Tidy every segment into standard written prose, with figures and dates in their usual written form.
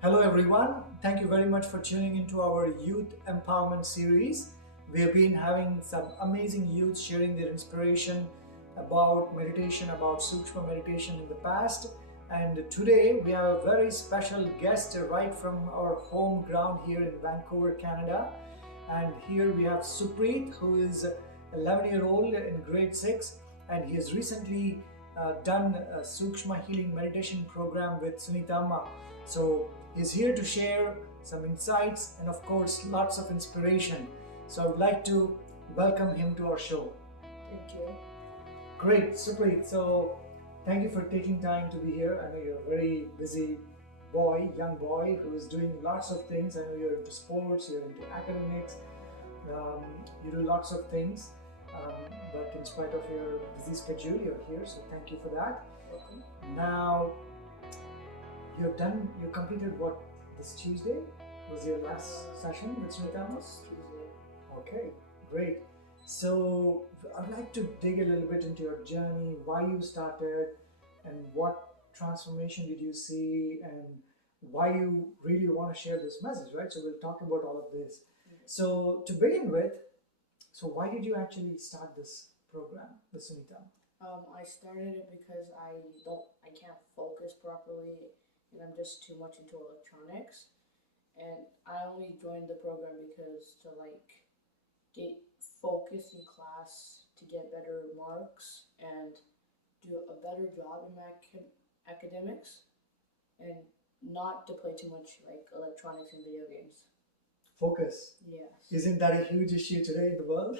Hello, everyone. Thank you very much for tuning into our youth empowerment series. We have been having some amazing youth sharing their inspiration about meditation, about Sukshma meditation in the past. And today we have a very special guest right from our home ground here in Vancouver, Canada. And here we have Suprit, who is 11-year-old in grade 6, and he has recently done a Sukshma healing meditation program with Sunita Amma. So he's here to share some insights and, of course, lots of inspiration. So I would like to welcome him to our show. Thank you. Great, Suprit. So thank you for taking time to be here. I know you're a very busy boy, young boy who is doing lots of things. I know you're into sports, you're into academics, you do lots of things. But in spite of your busy schedule, you're here. So thank you for that. Welcome. Now, you completed what, this Tuesday? Was your last session with Smita? This Tuesday. Okay, great. So I'd like to dig a little bit into your journey, why you started, and what transformation did you see, and why you really want to share this message, right? So we'll talk about all of this. So to begin with, so why did you actually start this program with Sunita? I started it because I can't focus properly, and I'm just too much into electronics. And I only joined the program because to get focused in class, to get better marks, and do a better job in my academics, and not to play too much electronics and video games. Focus. Yes. Isn't that a huge issue today in the world?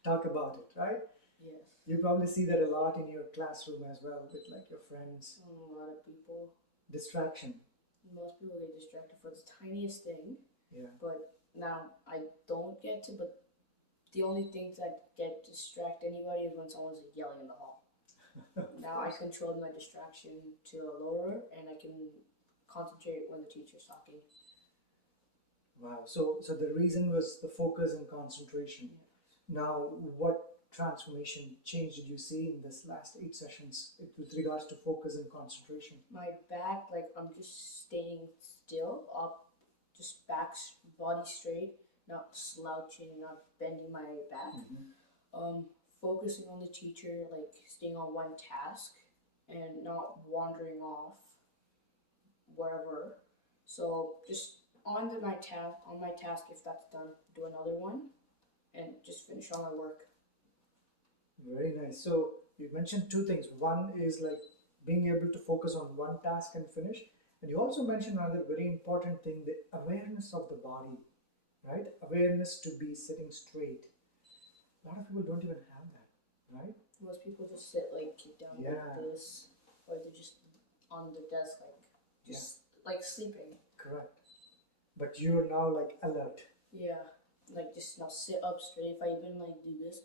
Talk about it, right? Yes. You probably see that a lot in your classroom as well with like your friends. A lot of people. Distraction. Most people get distracted for the tiniest thing. Yeah. But now I don't get to, but the only things that get distract anybody is when someone's yelling in the hall. Now I controlled my distraction to a lower, and I can concentrate when the teacher's talking. Wow. So the reason was the focus and concentration. Yeah. Now, what transformation change did you see in this last 8 sessions with regards to focus and concentration? My back, I'm just staying still, up, just body straight, not slouching, not bending my back. Focusing on the teacher, staying on one task and not wandering off wherever. So just on my task, if that's done, do another one and just finish all my work. Very nice. So you mentioned two things. One is like being able to focus on one task and finish. And you also mentioned another very important thing, the awareness of the body, right? Awareness to be sitting straight. A lot of people don't even have that, right? Most people just sit down Yeah. like this, or they're just on the desk sleeping. Correct. But you're now like alert. Yeah, just now sit up straight. If I even do this,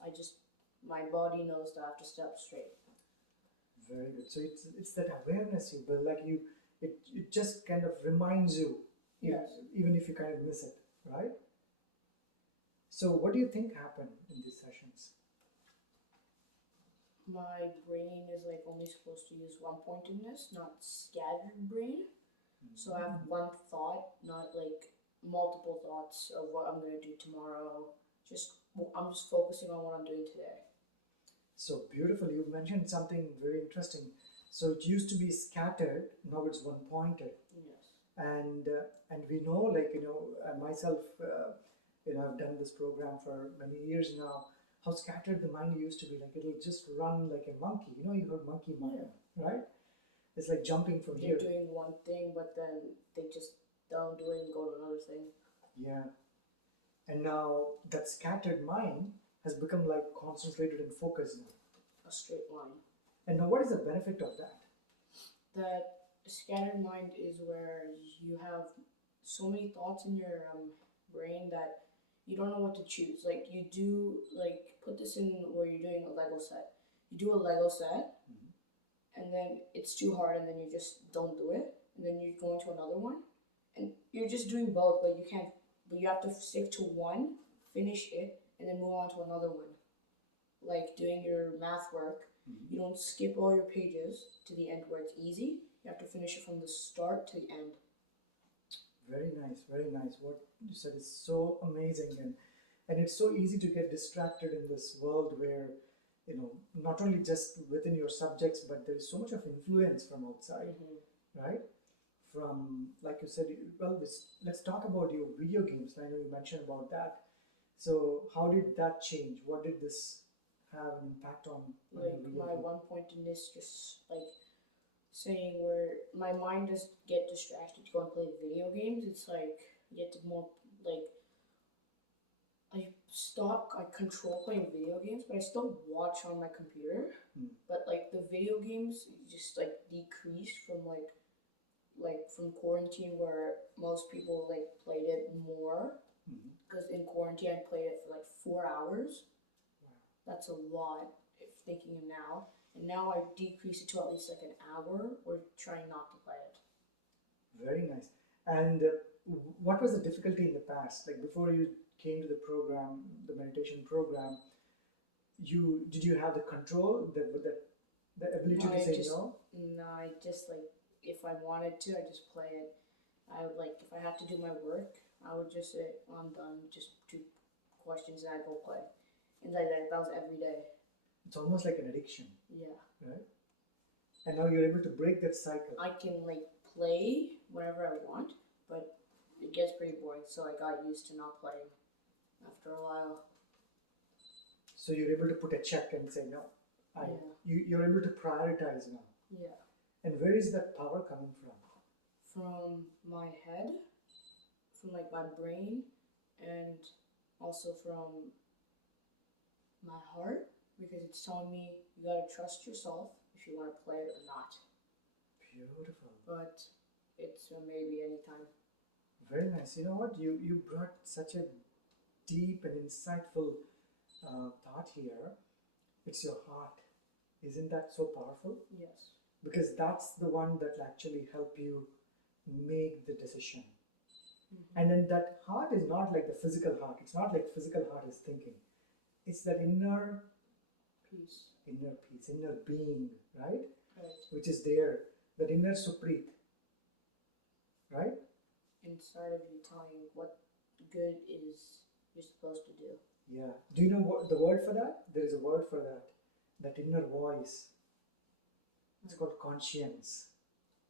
my body knows that I have to sit up straight. Very good. So it's that awareness you build, it just kind of reminds you, Yes. even if you kind of miss it, right? So what do you think happened in these sessions? My brain is only supposed to use one pointedness, not scattered brain. So I have one thought, not multiple thoughts of what I'm gonna do tomorrow. I'm just focusing on what I'm doing today. So beautiful. You mentioned something very interesting. So it used to be scattered, now it's one pointed. Yes. And we know, myself, I've done this program for many years now. How scattered the mind used to be. Like it'll just run like a monkey. You heard monkey mind, right? It's like jumping from They're here. doing one thing, but then they just don't do it and go to another thing. Yeah. And now that scattered mind has become like concentrated and focused now. A straight line. And now what is the benefit of that? That scattered mind is where you have so many thoughts in your brain that you don't know what to choose. Put this in where you're doing a Lego set. You do a Lego set, and then it's too hard, and then you just don't do it, and then you go into another one, and you're just doing both, but you have to stick to one, finish it, and then move on to another one. Like doing your math work, you don't skip all your pages to the end where it's easy. You have to finish it from the start to the end. Very nice, very nice. What you said is so amazing, and it's so easy to get distracted in this world where, not only just within your subjects, but there is so much of influence from outside, right? From, like you said, well, let's talk about your video games. I know you mentioned about that. So how did that change? What did this have an impact on your Like video my game? one pointedness, just like saying where my mind does get distracted to go and play video games. It's like you get to more like I control playing video games, but I still watch on my computer. Mm. But like the video games just like decreased from from quarantine where most people like played it more Mhm. because in quarantine I played it for like 4 hours. Wow. That's a lot if thinking of now. And now I decrease it to at least like an hour or trying not to play it. Very nice. And what was the difficulty in the past? Like before you came to the program, the meditation program, you did you have the control, the ability No, to say no? I just like if I wanted to, I just play it. I would like if I had to do my work, I would just say I'm done. Just 2 questions and I go play. And like that was every day. It's almost like an addiction, Yeah. right? And now you're able to break that cycle. I can like play whenever I want, but it gets pretty boring. So I got used to not playing after a while. So you're able to put a check and say no. I, Yeah. you're able to prioritize now. Yeah. And where is that power coming from? From my head, from like my brain, and also from my heart because it's telling me you gotta trust yourself if you want to play it or not. Beautiful. But it's a maybe anytime. Very nice. You know what? You brought such a deep and insightful thought here. It's your heart. Isn't that so powerful? Yes. Because that's the one that will actually help you make the decision. Mm-hmm. And then that heart is not like the physical heart. It's not like physical heart is thinking. It's that inner Peace. inner being, right? Right. Which is there. That inner Suprit, right? Inside of you telling you what good is you're supposed to do. Yeah. Do you know what the word for that? There is a word for that. That inner voice. It's called conscience.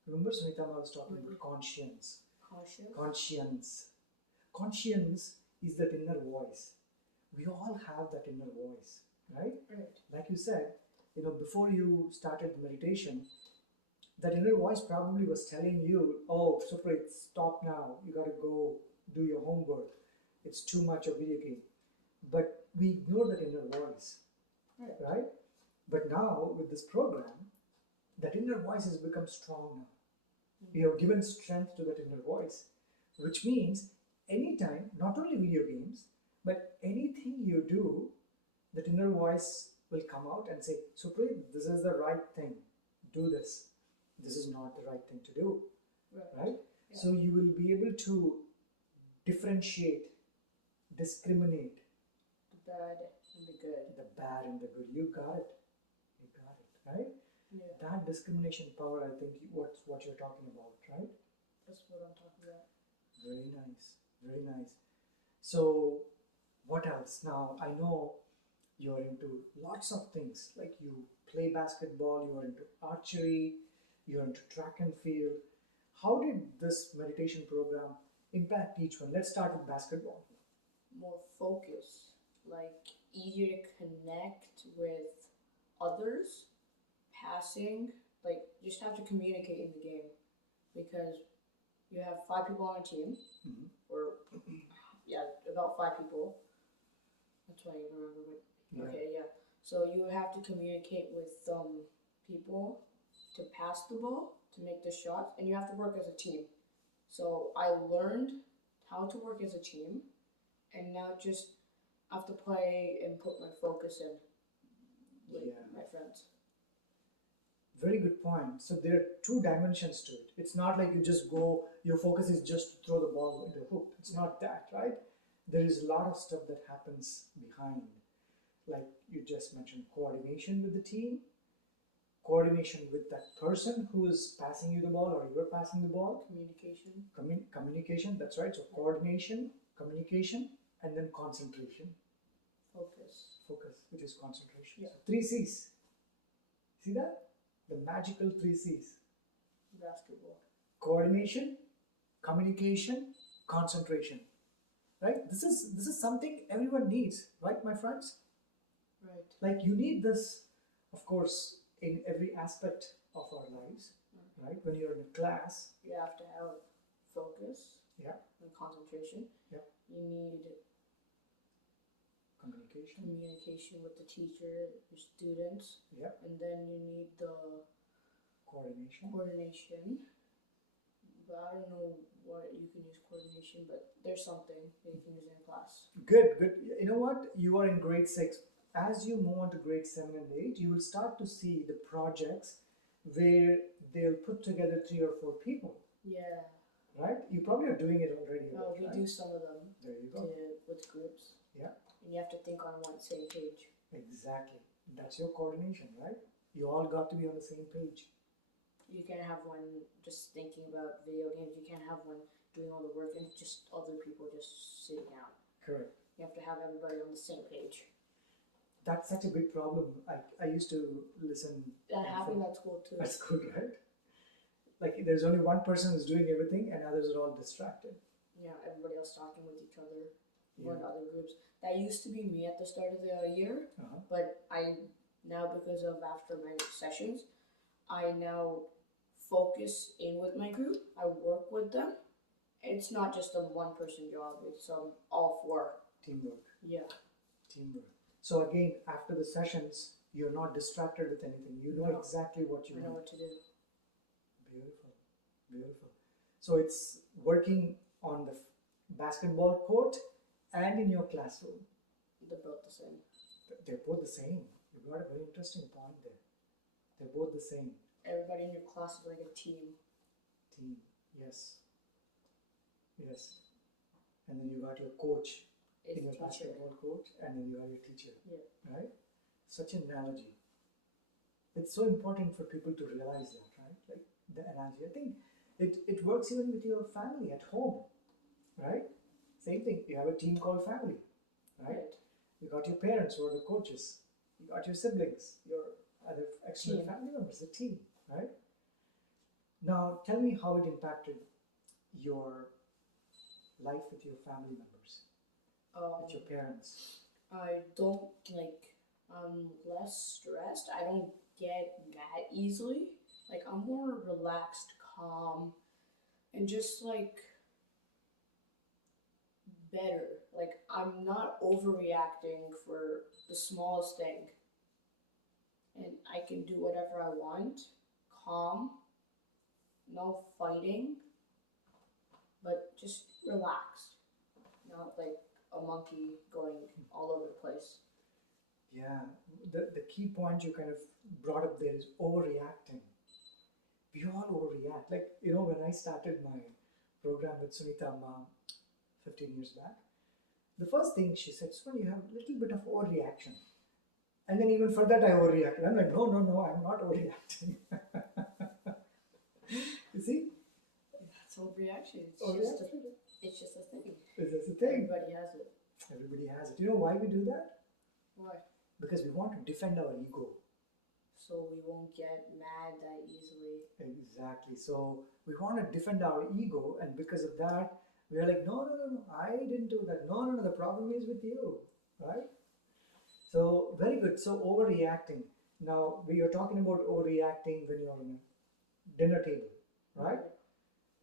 Remember Sunitama was talking about conscience. Cautious. Conscience is that inner voice. We all have that inner voice, right? Right. Like you said, before you started meditation, that inner voice probably was telling you, oh, Suprit, stop now. You got to go do your homework. It's too much of video game. But we ignore that inner voice, right? But now with this program, that inner voice has become strong now. We have given strength to that inner voice, which means anytime, not only video games, but anything you do, that inner voice will come out and say, Suprit, this is the right thing. Do this. This is not the right thing to do, right? Yeah. So you will be able to differentiate, discriminate. The bad and the good. The bad and the good. You got it. You got it, right? Yeah. That discrimination power, I think, what's what you're talking about, right? That's what I'm talking about. Very nice. Very nice. So, what else? Now, I know you're into lots of things. Like you play basketball, you're into archery, you're into track and field. How did this meditation program impact each one? Let's start with basketball. More focus, like easier to connect with others, passing, like you just have to communicate in the game because you have 5 people on a team, or yeah, about 5 people. That's why I remember. But okay, yeah. So you have to communicate with people to pass the ball, to make the shots, and you have to work as a team. So I learned how to work as a team, and now just have to play and put my focus in with my friends. Very good point. So there are 2 dimensions to it. It's not like you just go, your focus is just to throw the ball into the hoop. It's not that, right? There is a lot of stuff that happens behind. Like you just mentioned, coordination with the team, coordination with that person who is passing you the ball or you're passing the ball. Communication. Communication, that's right. So coordination, communication, and then concentration. Focus. Focus, which is concentration. Yeah. So 3 C's. See that? The magical 3 C's. Basketball. Coordination, communication, concentration. Right? This is something everyone needs, right, my friends? Right. Like you need this, of course, in every aspect of our lives, right? When you're in a class, You have to have focus. Yeah. And concentration. Yeah. You need communication with the teacher, your students. Yeah. And then you need the coordination. But I don't know what you can use coordination, but there's something that you can use in class. Good, good. You know what? You are in grade 6. As you move on to grade 7 and 8, you will start to see the projects where they'll put together 3 or 4 people, Yeah. right? You probably are doing it already. We right? do some of them There you go. with groups. Yeah. And you have to think on one same page. Exactly. That's your coordination, right? You all got to be on the same page. You can't have one just thinking about video games. You can't have one doing all the work and just other people just sitting out. Correct. You have to have everybody on the same page. That's such a big problem. I used to listen. That happened at school too. That's good, right? Like there's only one person who's doing everything and others are all distracted. Yeah, everybody else talking with each other, Yeah. going to other groups. That used to be me at the start of the year, Uh-huh. but I now, because of after my sessions, I now focus in with my group. I work with them. It's not just a one-person job. It's all 4. Teamwork. Yeah. Teamwork. So again, after the sessions, you're not distracted with anything. You know No. exactly what you I know want. what to do. Beautiful. Beautiful. So it's working on the basketball court and in your classroom. They're both the same. They're both the same. You got a very interesting point there. They're both the same. Everybody in your class is like a team. Team. Yes. Yes. And then you got your coach Is in your teacher. basketball coach, and then you have your teacher. Yeah. Right? Such an analogy. It's so important for people to realize that, right? Like the analogy. I think it works even with your family at home, right? Same thing. You have a team called family, right? You got your parents who are the coaches. You got your siblings, your other extended Team. family members, the team, right? Now, tell me how it impacted your life with your family members, with your parents. I don't I'm less stressed. I don't get mad easily. Like I'm more relaxed, calm, and just like better. Like I'm not overreacting for the smallest thing. And I can do whatever I want. Calm, no fighting, but just relaxed. Not like a monkey going all over the place. Yeah, the key point you kind of brought up there is overreacting. We all overreact. Like, when I started my program with Sunita Amma 15 years back, the first thing she said, "Swan, you have a little bit of overreaction." And then even for that, I overreacted. I'm like, no, I'm not overreacting. You see? It's overreaction. Overreaction. It's just a thing. It's just a thing. Everybody has it. Everybody has it. You know why we do that? Why? Because we want to defend our ego. So we won't get mad that easily. Exactly. So we want to defend our ego, and because of that, we are like, no, I didn't do that. No, the problem is with you, right? So very good. So overreacting. Now we are talking about overreacting when you're on a dinner table, right?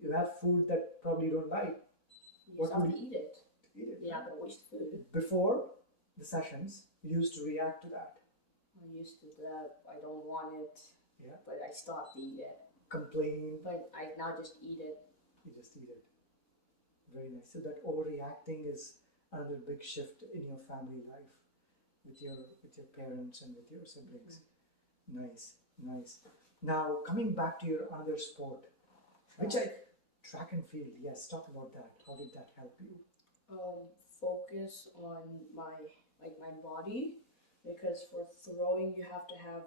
You have food that probably you don't like. You What just have would to eat it. Eat it. You're not gonna waste food. Before the sessions, you used to react to that. I'm used to that. I don't want it. Yeah. But I still have to eat it. Complain. But I now just eat it. You just eat it. Very nice. So that overreacting is another big shift in your family life with your parents and with your siblings. Nice. Now coming back to your other sport, track and field. Yes, talk about that. How did that help you? Focus on my body, because for throwing you have to have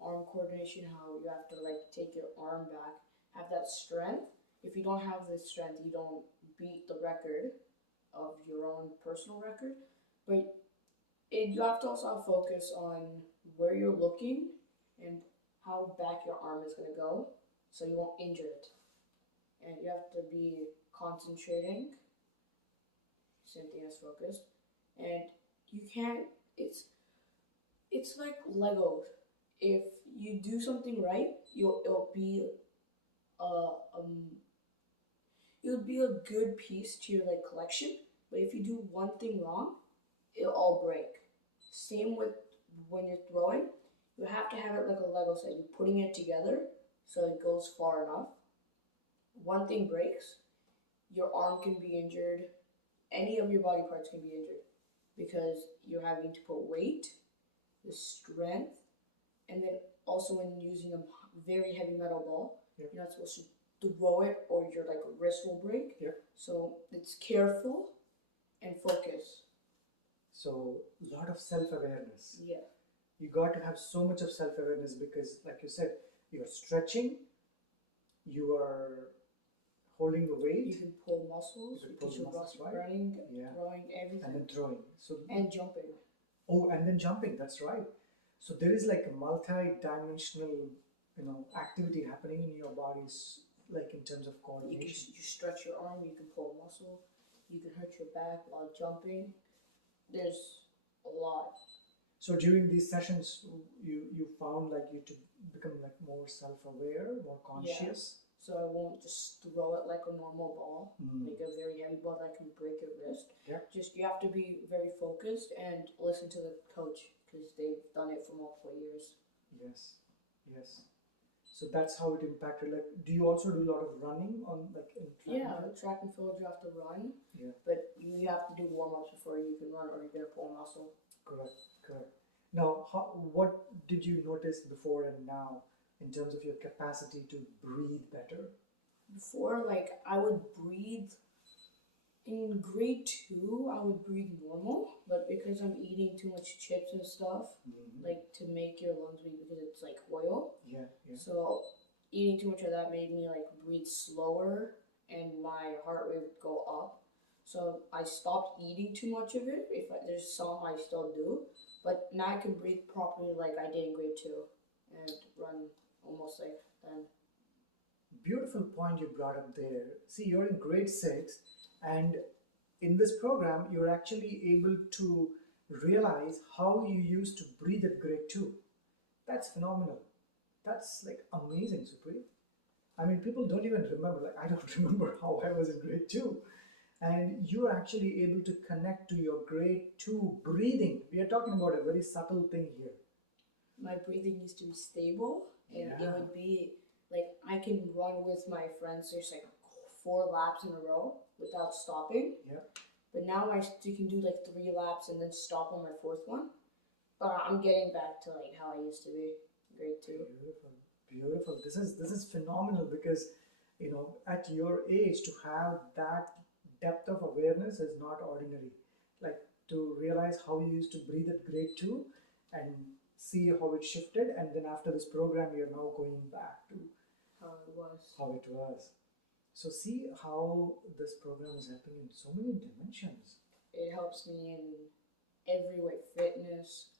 arm coordination, how you have to like take your arm back, have that strength. If you don't have this strength, you don't beat the record of your own personal record. But you have to also have focus on where you're looking and how back your arm is going to go so you won't injure it. And you have to be concentrating, same thing as focused. And you can't, it's like Lego. If you do something right, uh, um, it'll be a good piece to your like collection. But if you do one thing wrong, it'll all break. Same with when you're throwing, you have to have it like a Lego set. You're putting it together so it goes far enough. One thing breaks, your arm can be injured, any of your body parts can be injured because you're having to put weight, the strength, and then also when using a very heavy metal ball, Yep. you're not supposed to throw it or your like wrist will break. Yep. So it's careful and focus. So a lot of self-awareness. Yeah. You got to have so much of self-awareness because, like you said, you're stretching, you are holding the You weight, can pull muscles, You can because pull you're muscles, right? running, Yeah. throwing, everything, and then throwing. So and jumping. oh, and then jumping. That's right. So there is like a multi-dimensional, activity happening in your bodies, like in terms of coordination. You stretch your arm, you can pull a muscle, you can hurt your back while jumping. There's a lot. So during these sessions, you found like you to become like more self-aware, more conscious. So I won't just throw it like a normal ball, Mm. like a very heavy ball that can break your wrist. Yeah. Just you have to be very focused and listen to the coach because they've done it for multiple years. Yes, yes. So that's how it impacted. Like, do you also do a lot of running on like in track? Yeah, and field? track and field you have to run, Yeah. but you have to do warm ups before you can run or you're gonna pull a muscle. Correct, correct. Now, what did you notice before and now in terms of your capacity to breathe better? Before, like I would breathe in grade two, I would breathe normal, but because I'm eating too much chips and stuff, Mhm. like to make your lungs weak because it's like oil. Yeah, yeah. So eating too much of that made me like breathe slower and my heart rate would go up. So I stopped eating too much of it. There's some I still do, but now I can breathe properly like I did in grade two and run almost like then. Beautiful point you brought up there. See, you're in grade six, and in this program, you're actually able to realize how you used to breathe at grade two. That's phenomenal. That's like amazing, Suprit. I mean, people don't even remember. Like, I don't remember how I was in grade two. And you're actually able to connect to your grade two breathing. We are talking about a very subtle thing here. My breathing used to be stable and it Yeah. would be like I can run with my friends just like 4 laps in a row without stopping. Yeah. But now you can do like 3 laps and then stop on my fourth one. But I'm getting back to like how I used to be grade two. Beautiful, beautiful. This is phenomenal because at your age to have that depth of awareness is not ordinary. Like to realize how you used to breathe at grade two and see how it shifted, and then after this program, you're now going back to How it was. how it was. So see how this program is helping in so many dimensions. It helps me in every way, fitness,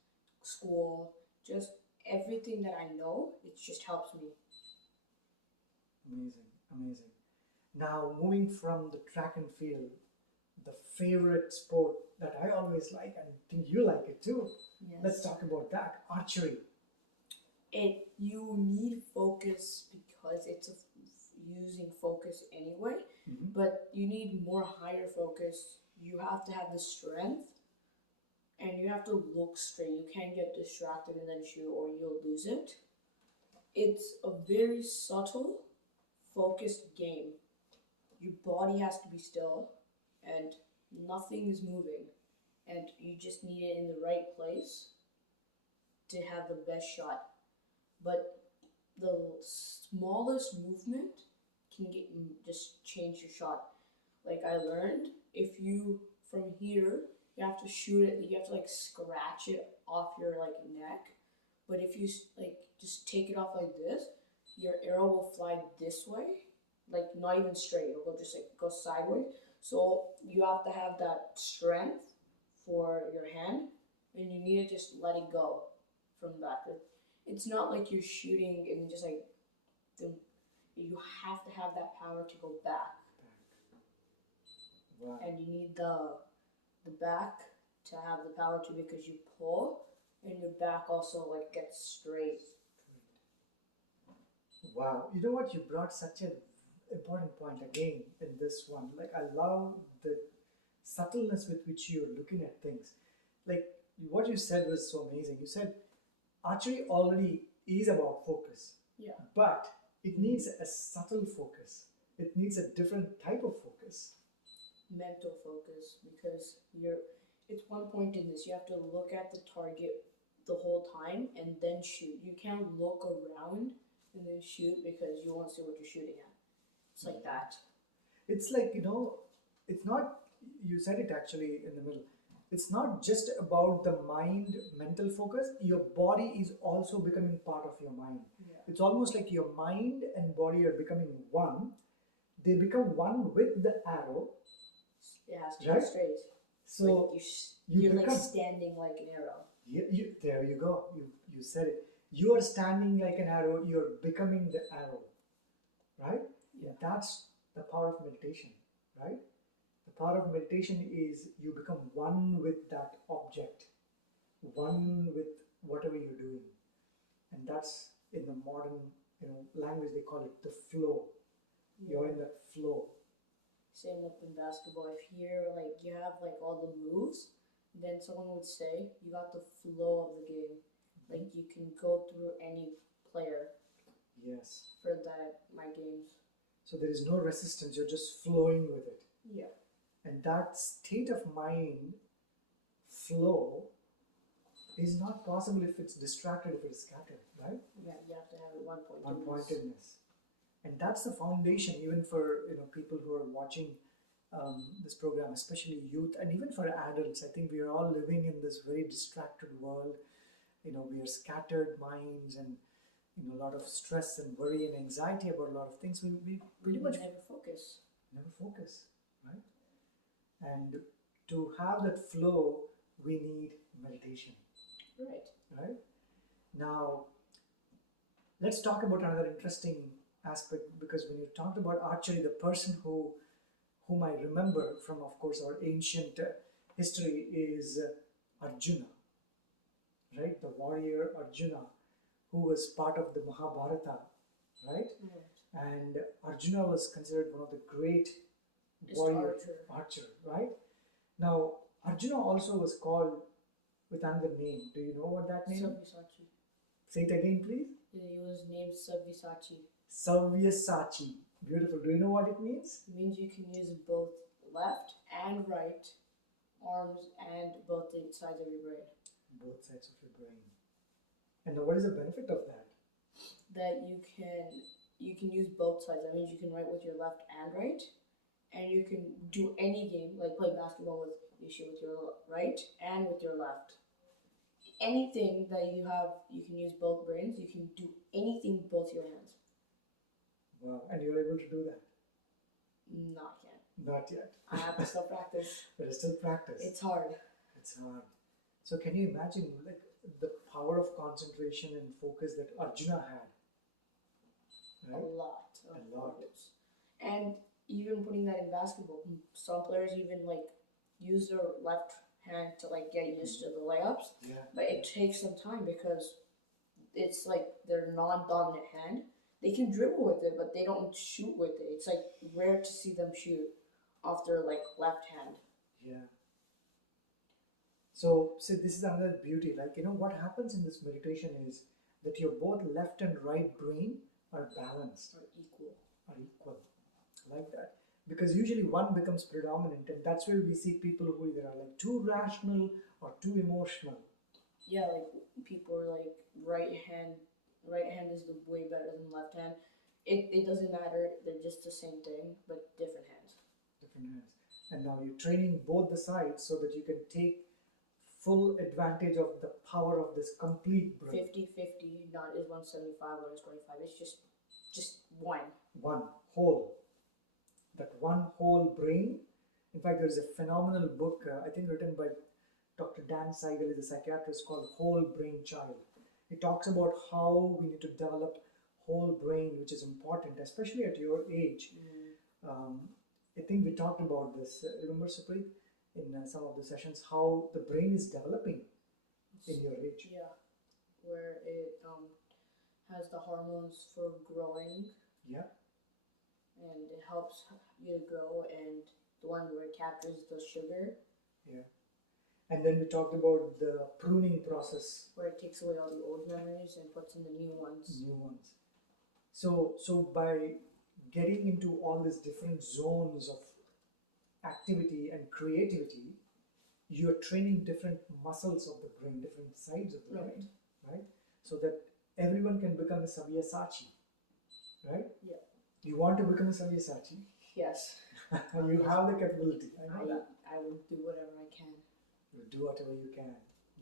school, just everything that I know, it just helps me. Amazing, amazing. Now moving from the track and field, the favorite sport that I always like, and think you like it too. Yes. Let's talk about that, archery. You need focus because it's using focus anyway, Mhm. but you need more higher focus. You have to have the strength and you have to look straight. You can't get distracted and then shoot or you'll lose it. It's a very subtle, focused game. Your body has to be still and nothing is moving, and you just need it in the right place to have the best shot. But the smallest movement can just change your shot. Like I learned, if you from here, you have to shoot it. You have to like scratch it off your like neck. But if you like just take it off like this, your arrow will fly this way, like not even straight. It'll go just like go sideways. So you have to have that strength for your hand, and you need to just let it go from the back. It's not like you're shooting and just like you have to have that power to go back, Wow. and you need the back to have the power to because you pull, and your back also like gets straight. Wow. You know what? You brought such an important point again in this one. Like, I love the subtleness with which you're looking at things. Like, what you said was so amazing. You said archery already is about focus, Yeah. but it needs a subtle focus. It needs a different type of focus. Mental focus because it's one point in this. You have to look at the target the whole time and then shoot. You can't look around and then shoot because you won't see what you're shooting at. It's like that. It's like, it's not, you said it actually in the middle. It's not just about the mind, mental focus. Your body is also becoming part of your mind. Yeah. It's almost like your mind and body are becoming one. They become one with the arrow. It has to Right? be straight. So like you you're become, like standing like an arrow. there you go. You said it. You are standing like an arrow. You're becoming the arrow, right? Yeah. That's the power of meditation, right? The power of meditation is you become one with that object, one with whatever you're doing, and that's in the modern, language they call it the flow. You're in that flow. Same with in basketball. If here like you have like all the moves, then someone would say you got the flow of the game. Like you can go through any player Yes. for that my games. So there is no resistance. You're just flowing with it. Yeah. And that state of mind, flow, is not possible if it's distracted, if it's scattered, right? Yeah, you have to have it one point. One pointedness. And that's the foundation even for people who are watching this program, especially youth and even for adults. I think we are all living in this very distracted world. We are scattered minds and a lot of stress and worry and anxiety about a lot of things. We pretty much never focus. Never focus, right? And to have that flow, we need meditation. Right. Right? Now, let's talk about another interesting aspect, because when you talked about archery, the person whom I remember from, of course, our ancient history is Arjuna, right? The warrior Arjuna, who was part of the Mahabharata, right? And Arjuna was considered one of the great warrior archer, right? Now, Arjuna also was called with another name. Do you know what that name is? Sabyasachi. Say it again, please. He was named Sabyasachi. Sabyasachi. Beautiful. Do you know what it means? It means you can use both left and right arms and both the sides of your brain. Both sides of your brain. And now what is the benefit of that? That you can use both sides. That means you can write with your left and right, and you can do any game, like play basketball with you shoot with your right and with your left. Anything that you have, you can use both brains. You can do anything with both your hands. Wow, and you're able to do that? Not yet. Not yet. I have to still practice. But still practice. It's hard. It's hard. So can you imagine like the power of concentration and focus that Arjuna had? Right? A lot. A lot. Focus. And even putting that in basketball, some players even like use their left hand to like get used to the layups. Yeah. But it takes some time because it's like their non-dominant hand. They can dribble with it, but they don't shoot with it. It's like rare to see them shoot off their like left hand. Yeah. So this is another beauty. Like what happens in this meditation is that your both left and right brain are balanced. Or equal. Are equal. I like that. Because usually one becomes predominant, and that's where we see people who either are like too rational or too emotional. Yeah, like people are like right hand is the way better than left hand. It doesn't matter, they're just the same thing, but different hands. Different hands. And now you're training both the sides so that you can take full advantage of the power of this complete brain. 50-50, not is 175, one is 25. It's just one. One whole. That one whole brain. In fact, there's a phenomenal book, I think written by Dr. Dan Siegel, is a psychiatrist, called Whole Brain Child. He talks about how we need to develop whole brain, which is important, especially at your age. I think we talked about this. Remember, Suprit, in some of the sessions, how the brain is developing in your age. Yeah, where it has the hormones for growing. Yeah. And it helps you to grow, and the one where it captures the sugar. Yeah. And then we talked about the pruning process. Where it takes away all the old memories and puts in the new ones. New ones. So by getting into all these different zones of activity and creativity, you're training different muscles of the brain, different sides of the brain, right? So that everyone can become a Sabyasachi, right? Yeah. You want to become a Sabyasachi? Yes. You have the capability. I know that. I will do whatever I can. You'll do whatever you can.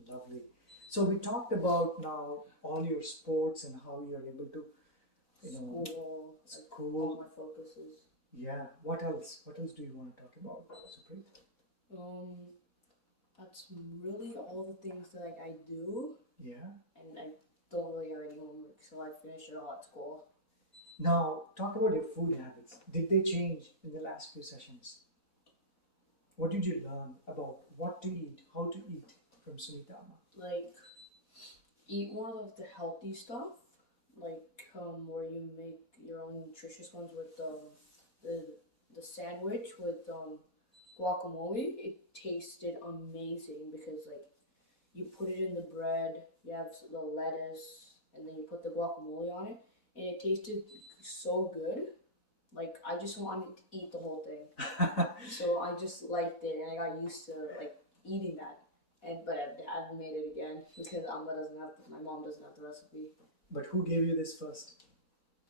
Lovely. So we talked about now all your sports and how you're able to, school. All my focuses. Yeah. What else? What else do you want to talk about, Suprit? That's really all the things that I do. Yeah. And I don't really have any homework, so I finish it all at school. Now, talk about your food habits. Did they change in the last few sessions? What did you learn about what to eat, how to eat from Sunita Amma? Like, eat more of the healthy stuff, like where you make your own nutritious ones with the sandwich with guacamole. It tasted amazing because like you put it in the bread, you have the lettuce, and then you put the guacamole on it, and it tasted so good. Like I just wanted to eat the whole thing. So I just liked it, and I got used to like eating that. But I haven't made it again because my mom doesn't have the recipe. But who gave you this first?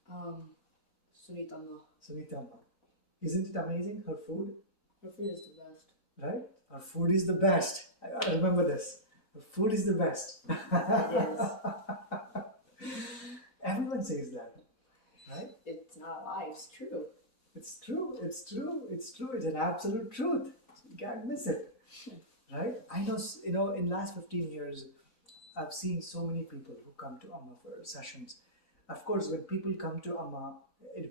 Sunita Amma. Sunita Amma. Isn't it amazing, her food? Her food is the best. Right? Her food is the best. I remember this. Her food is the best. It is. Everyone says that, right? It's not a lie, it's true. It's true, it's true, it's true. It's an absolute truth. You can't miss it. Right? I know, in last 15 years, I've seen so many people who come to Amma for sessions. Of course, when people come to Amma,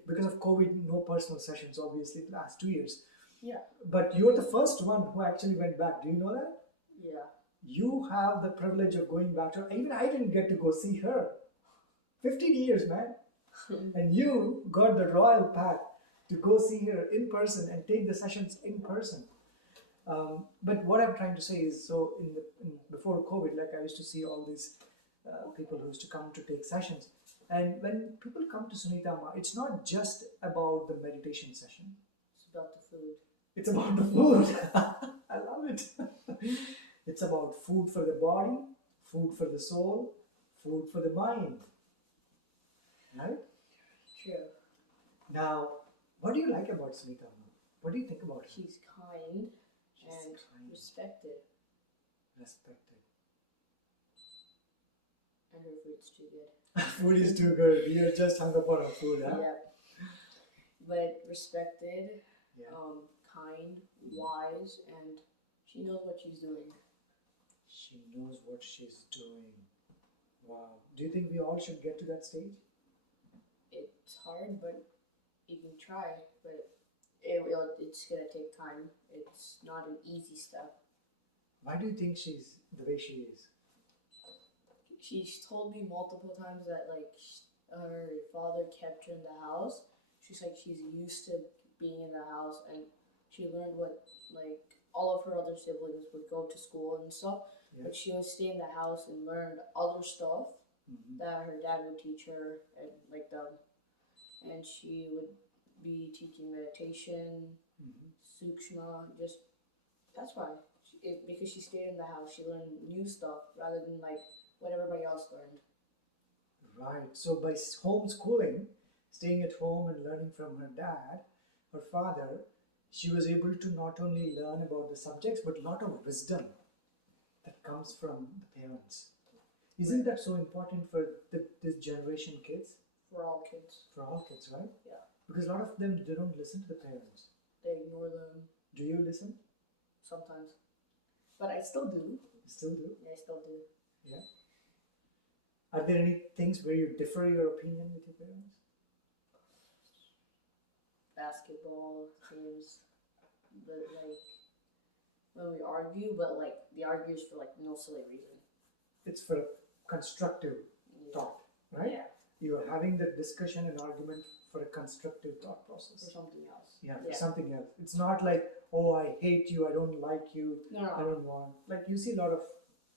because of COVID, no personal sessions, obviously, the last 2 years. Yeah. But you're the first one who actually went back. Do you know that? Yeah. You have the privilege of going back to her. Even I didn't get to go see her. 15 years, man. And you got the royal path to go see her in person and take the sessions in person. But what I'm trying to say is, so before COVID, like I used to see all these people who used to come to take sessions. And when people come to Sunita Amma, it's not just about the meditation session. It's about the food. It's about the food. I love it. It's about food for the body, food for the soul, food for the mind. Right? True. Now, what do you like about Sunita Amma? What do you think about her? She's kind She's and kind. respected. Respected. And her food's too good. Food is too good. We are just hung up on our food, huh? Yeah. But respected, Yeah. kind, wise, and she knows what she's doing. She knows what she's doing. Wow. Do you think we all should get to that stage? It's hard, but you can try. But it's gonna take time. It's not an easy step. Why do you think she's the way she is? She's told me multiple times that like her father kept her in the house. She's like she's used to being in the house, and she learned what like all of her other siblings would go to school and stuff, but she would stay in the house and learn other stuff that her dad would teach her, and like and she would be teaching meditation, sukshma. Just that's why because she stayed in the house, she learned new stuff rather than like what everybody else learned. Right. So by homeschooling, staying at home and learning from her dad, her father, she was able to not only learn about the subjects but a lot of wisdom that comes from the parents. Isn't that so important for this generation kids? For all kids. For all kids, right? Yeah. Because a lot of them, they don't listen to the parents. They ignore them. Do you listen? Sometimes. But I still do. You still do? Yeah, I still do. Yeah. Are there any things where you differ your opinion with your parents? Basketball games, but like when we argue, but like the argues for like no silly reason. It's for a constructive thought, right? Yeah. You are having that discussion and argument for a constructive thought process. For something else. Yeah, for something else. It's not like, oh, I hate you, I don't like you, No. I don't want. Like you see a lot of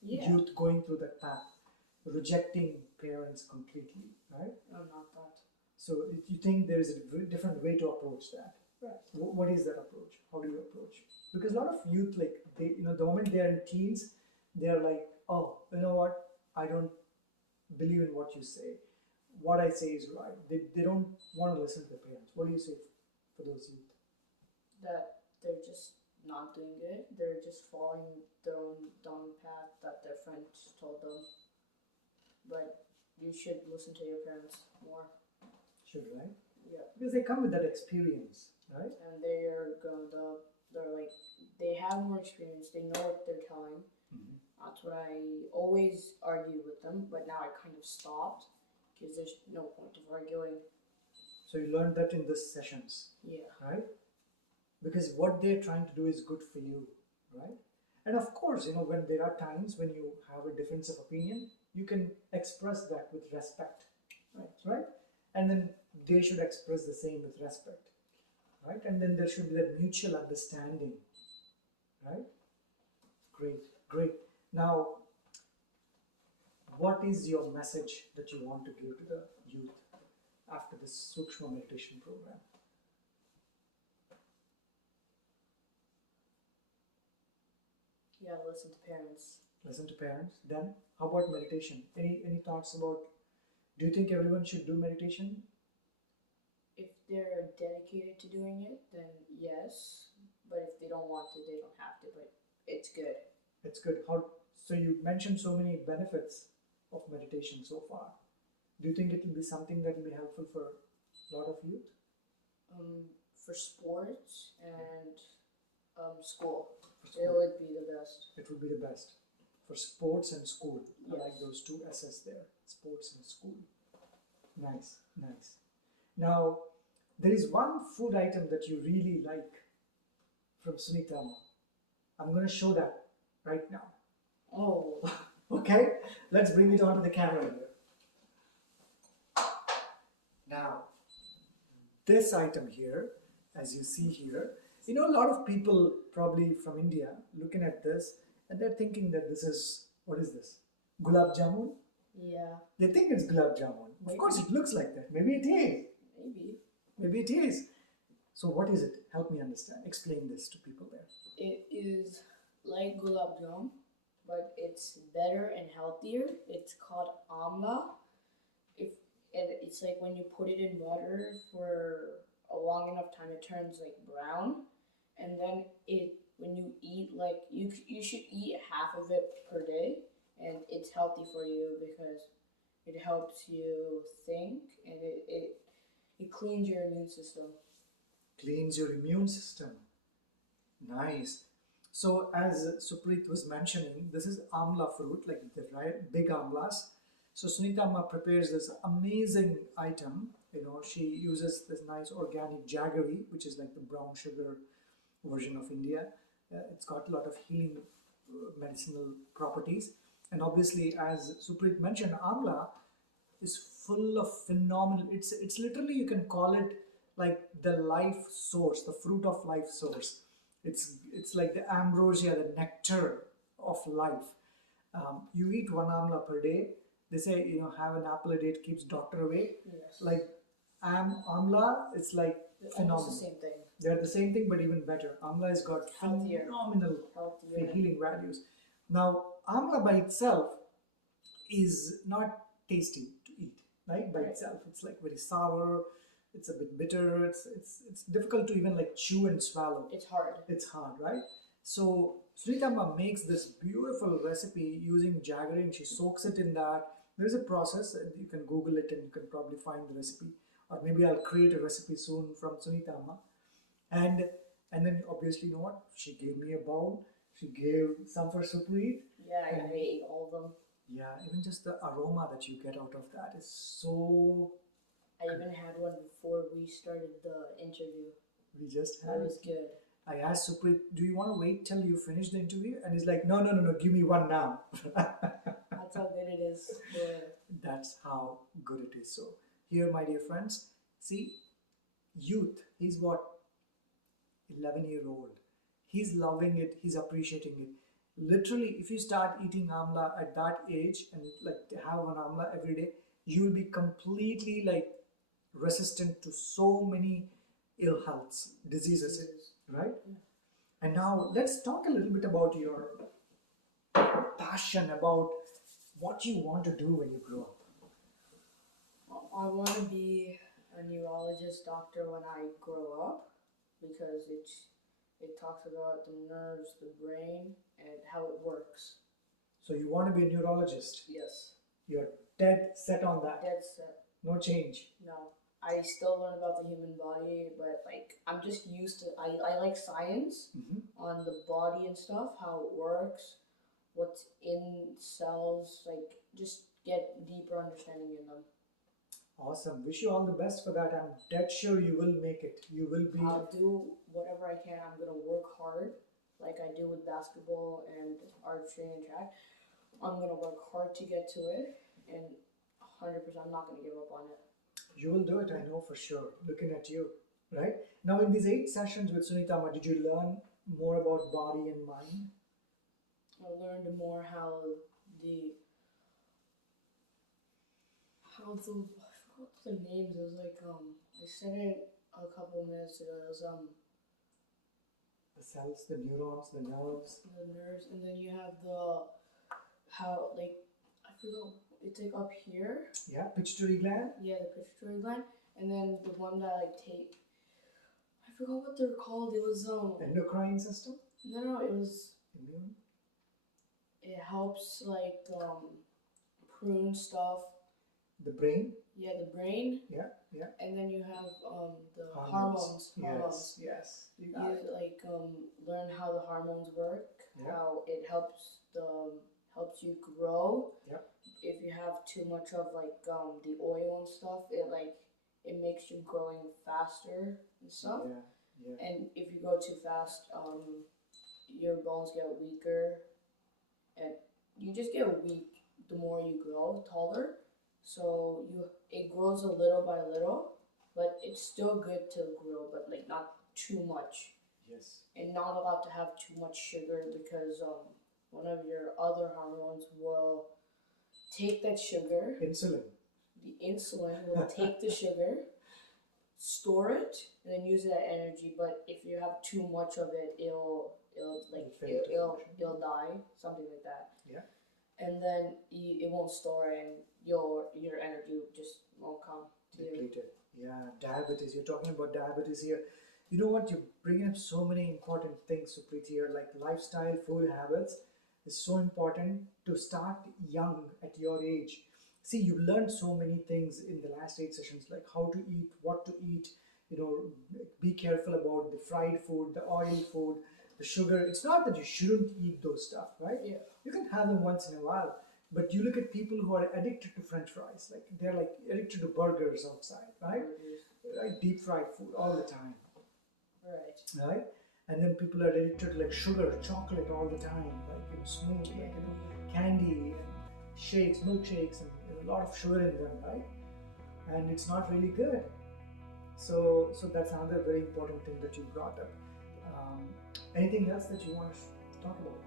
youth going through that path, rejecting parents completely, right? I'm not that. So you think there is a different way to approach that? Right. What is that approach? How do you approach? Because a lot of youth, like they, the moment they are in teens, they are like, oh, you know what? I don't believe in what you say. What I say is right. They don't want to listen to their parents. What do you say for those youth? That they're just not doing good. They're just following their own dumb path that their friends told them. But you should listen to your parents more. Should, right? Yeah. Because they come with that experience, right? And they're like they have more experience. They know what they're telling. Mm-hmm. That's what I always argue with them. But now I kind of stopped because there's no point of arguing. So you learned that in these sessions, Yeah. right? Because what they're trying to do is good for you, right? And of course, when there are times when you have a difference of opinion, you can express that with respect, right? And then they should express the same with respect, right? And then there should be that mutual understanding, right? Great, great. Now, what is your message that you want to give to the youth after this Sukshma meditation program? Yeah, listen to parents. Listen to parents. Then, how about meditation? Any thoughts about? Do you think everyone should do meditation? If they're dedicated to doing it, then yes. But if they don't want to, they don't have to. But it's good. It's good. So you mentioned so many benefits of meditation so far. Do you think it will be something that will be helpful for a lot of youth? For sports and school. It would be the best. It would be the best. For sports and school. Yes. I like those two S's there. Sports and school. Nice, nice. Now, there is one food item that you really like from Sunita. I'm going to show that right now. Oh. Okay, let's bring it onto the camera here. Now, this item here, as you see here, a lot of people probably from India looking at this and they're thinking that this is, what is this? Gulab Jamun? Yeah. They think it's Gulab Jamun. Of course it looks like that. Maybe it is. Maybe it is. So what is it? Help me understand. Explain this to people there. It is like gulab jamun, but it's better and healthier. It's called amla. It's like when you put it in water for a long enough time, it turns like brown, and then when you eat, like you should eat half of it per day, and it's healthy for you because it helps you think, and it cleans your immune system. Cleans your immune system. Nice. So as Suprit was mentioning, this is amla fruit, like the big amlas. So Sunita Amma prepares this amazing item. She uses this nice organic jaggery, which is like the brown sugar version of India. It's got a lot of healing medicinal properties. And obviously, as Suprit mentioned, amla is full of phenomenal. It's literally, you can call it like the life source, the fruit of life source. It's like the ambrosia, the nectar of life. You eat one amla per day. They say, have an apple a day, it keeps doctor away. Yes. Like amla, it's like phenomenal. Almost the same thing. They're the same thing, but even better. Amla has got phenomenal healing values. Now, amla by itself is not tasty to eat, right? By itself, it's like very sour. It's a bit bitter. It's difficult to even like chew and swallow. It's hard. It's hard, right? So Sritama makes this beautiful recipe using jaggery, and she soaks it in that. There's a process, you can Google it and you can probably find the recipe, or maybe I'll create a recipe soon from Sunitama. And and then obviously, you know what? She gave me a bowl. She gave some for Suprit. Yeah, I And ate all of them. yeah, even just the aroma that you get out of that is so. I even had one before we started the interview. We just It had was it. good. I asked Suprit, "Do you want to wait till you finish the interview?" And he's like, "No, no, no, no. Give me one now." That's how good it is. That's how good it is. So here, my dear friends, see, youth. He's what, 11-year-old. He's loving it. He's appreciating it. Literally, if you start eating amla at that age and like have an amla every day, you will be completely like resistant to so many ill healths, diseases, right? Yeah. And now let's talk a little bit about your passion, about what you want to do when you grow up. I want to be a neurologist doctor when I grow up because it talks about the nerves, the brain, and how it works. So you want to be a neurologist. Yes. You're dead set on that. Dead set. No change. No. I still learn about the human body, but like I'm just used to I like science on the body and stuff, how it works, what's in cells, like just get deeper understanding in them. Awesome. Wish you all the best for that. I'm dead sure you will make it. You will be. I'll do whatever I can. I'm gonna work hard, like I do with basketball and archery and track. I'm gonna work hard to get to it, and 100%, I'm not gonna give up on it. You will do it, I know for sure. Looking at you, right? Now, in these 8 sessions with Sunitama, did you learn more about body and mind? I learned more how the I forgot the names. It was like I said it a couple minutes ago. It was The cells, the neurons, the nerves. the nerves, and then you have the how like I forgot. It's like up here. Yeah, pituitary gland. Yeah, the pituitary gland, and then the one that like take. I forgot what they're called. It was Endocrine system. No, it was. Immune. It helps like prune stuff. The brain. Yeah, the brain. Yeah, yeah. And then you have the Hormones. hormones. Yes. You like learn how the hormones work, Yeah. how it helps you grow. Yep. If you have too much of like the oil and stuff, it makes you growing faster and stuff. Yeah, yeah. And if you go too fast, your bones get weaker, and you just get weak the more you grow taller. So it grows a little by little, but it's still good to grow, but like not too much. Yes. And not allowed to have too much sugar because one of your other hormones will take that sugar. Insulin. The insulin will take the sugar, store it, and then use that energy. But if you have too much of it, it'll die, something like that. Yeah. And then it won't store, and your energy just won't come to you. Depleted. Yeah, diabetes. You're talking about diabetes here. You know what? You're bringing up so many important things, Suprit, here, like lifestyle, food habits is so important to start young at your age. See, you've learned so many things in the last 8 sessions, like how to eat, what to eat, be careful about the fried food, the oil food, the sugar. It's not that you shouldn't eat those stuff, right? Yeah. You can have them once in a while. But you look at people who are addicted to French fries, like they're like addicted to burgers outside, right? Right, deep fried food all the time. Right? And then people are addicted to like sugar, chocolate all the time, like smooth, like candy and shakes, milkshakes, and a lot of sugar in them, right? And it's not really good. So that's another very important thing that you brought up. Anything else that you want to talk about?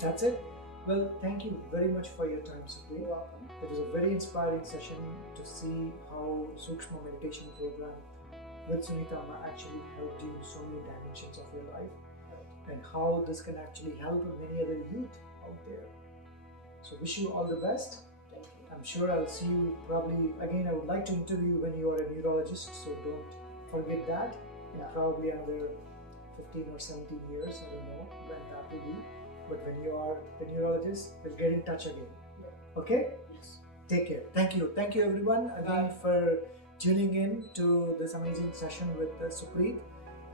That's it. Well, thank you very much for your time, Suprit. You're welcome. It was a very inspiring session to see how Sukshma meditation program with Sunitama actually helped you in so many dimensions of your life, and how this can actually help many other youth out there. So wish you all the best. Thank you. I'm sure I'll see you probably again. I would like to interview you when you are a neurologist, so don't forget that. And probably another 15 or 17 years. I don't know when that will be. But when you are the neurologist, we'll get in touch again. Okay? Yes. Take care. Thank you. Thank you everyone again for tuning in to this amazing session with Suprit.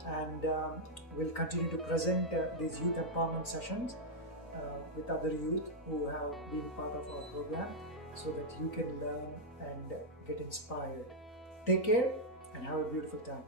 And we'll continue to present these youth empowerment sessions with other youth who have been part of our program so that you can learn and get inspired. Take care and have a beautiful time.